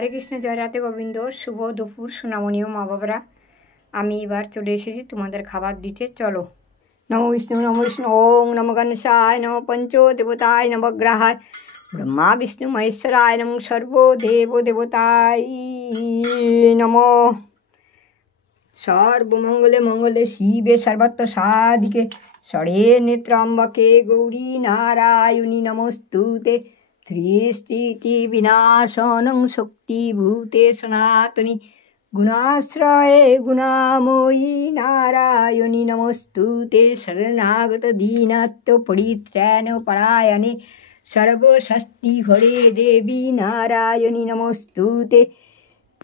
হরে কৃষ্ণ, জয় রাধে গোবিন্দ। শুভ দুপুর সোনামণি ও মা বাবারা, আমি এবার চলে এসেছি তোমাদের খাবার দিতে। চলো। নমো বিষ্ণু নমো বিষ্ণু, ওং নমো গণেশায় নমো পঞ্চদেবতায় নবগ্রহায় ব্রহ্মা বিষ্ণু মহেশ্বরায় নমো সর্বদেব দেবতায় নমো। সর্বমঙ্গলে মঙ্গলে শিবে সর্বত্র সাধিকে শরণ্যে ত্র্যম্বকে গৌরী নারায়ণী নমস্তুতে। সৃষ্টি বিনাশনং শক্তিভূতে সনাতনী গুণাশ্রয়ে গুণাময়ী নারায়ণী নমস্তুতে। শরণাগত দীনাত্ম পরিত্রাণ পরায়ণে সর্বশক্তি হরে দেবী নারায়ণী নমস্তুতে।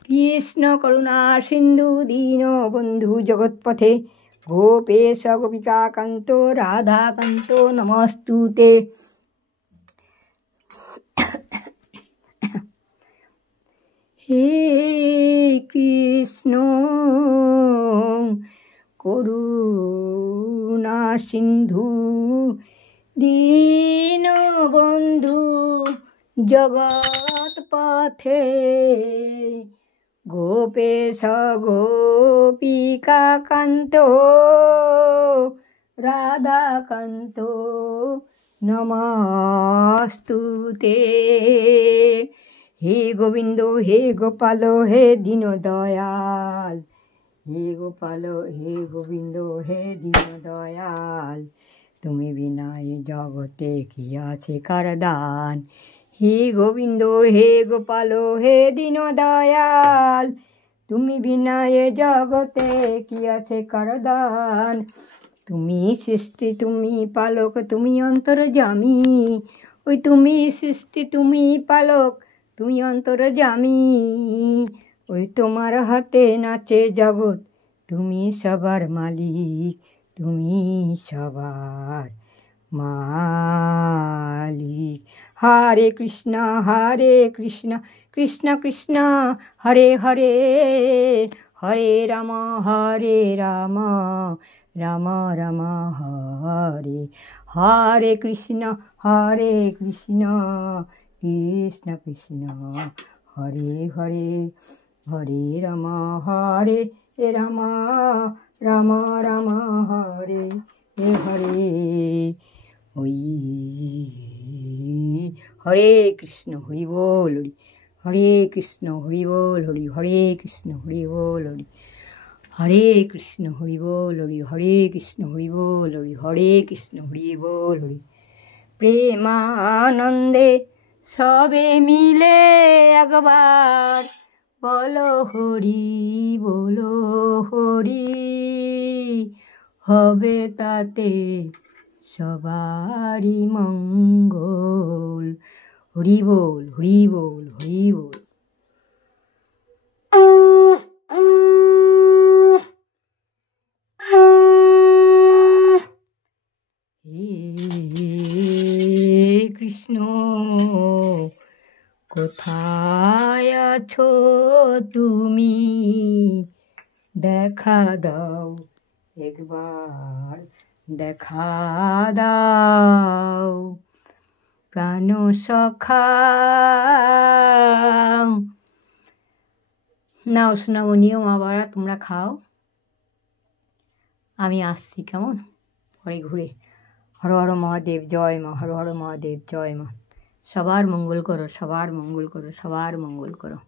কৃষ্ণ করুণা সিন্ধু দীন বন্ধু জগৎপথে গোপেশ গোপিকাকান্ত রাধাকান্ত নমস্তুতে। হে কৃষ্ণ করুণা সিন্ধু দীন বন্ধু জগৎপথে গোপেশ গোপিকাকান্ত রাধাকান্ত নমস্তুতে। হে গোবিন্দ হে গোপাল হে দীন দয়াল, হে গোপাল হে গোবিন্দ হে দীন দয়াল, তুমি বিনা এ জগতে কি আছে কার দান। হে গোবিন্দ হে গোপাল হে দীন দয়াল, তুমি বিনা এ জগতে কি আছে কার দান। তুমি সৃষ্টি তুমি পালক তুমি অন্তর্যামী, ওই তুমি সৃষ্টি তুমি পালক তুমি অন্তর্যামী। ওই তোমার হাতে নাচে জগৎ, তুমি সবার মালিক, তুমি সবার মালিক। হরে কৃষ্ণ কৃষ্ণ কৃষ্ণ হরে হরে, হরে রাম রাম রাম হরে হরে। কৃষ্ণ কৃষ্ণ কৃষ্ণ হরে হরে, হরে রাম রাম রাম রাম হরে হরে। ওই হরে কৃষ্ণ হরি বল হরি, হরে কৃষ্ণ হরি বল হরি, হরে কৃষ্ণ হরি বল হরি, হরে কৃষ্ণ হরি বল হরি, হরে কৃষ্ণ হরি বল হরি, হরে কৃষ্ণ হরি বল হরি। প্রেমানন্দে সবে মিলে একবার বলো হরি বলো হরি, হবে তাতে সবারই মঙ্গল। হরি বল হরি বল হরি বল। কৃষ্ণ কোথায় আছো তুমি, দেখা দাও একবার দেখা দাও। প্রাণ সখা নাও সোনামণিও মা বাবারা, তোমরা খাও, আমি আসছি কেমন পরে ঘুরে। হর হর মহাদেব জয় মা, হর হর মহাদেব জয় মা। সবার মঙ্গল করো, সবার মঙ্গল করো, সবার মঙ্গল করো।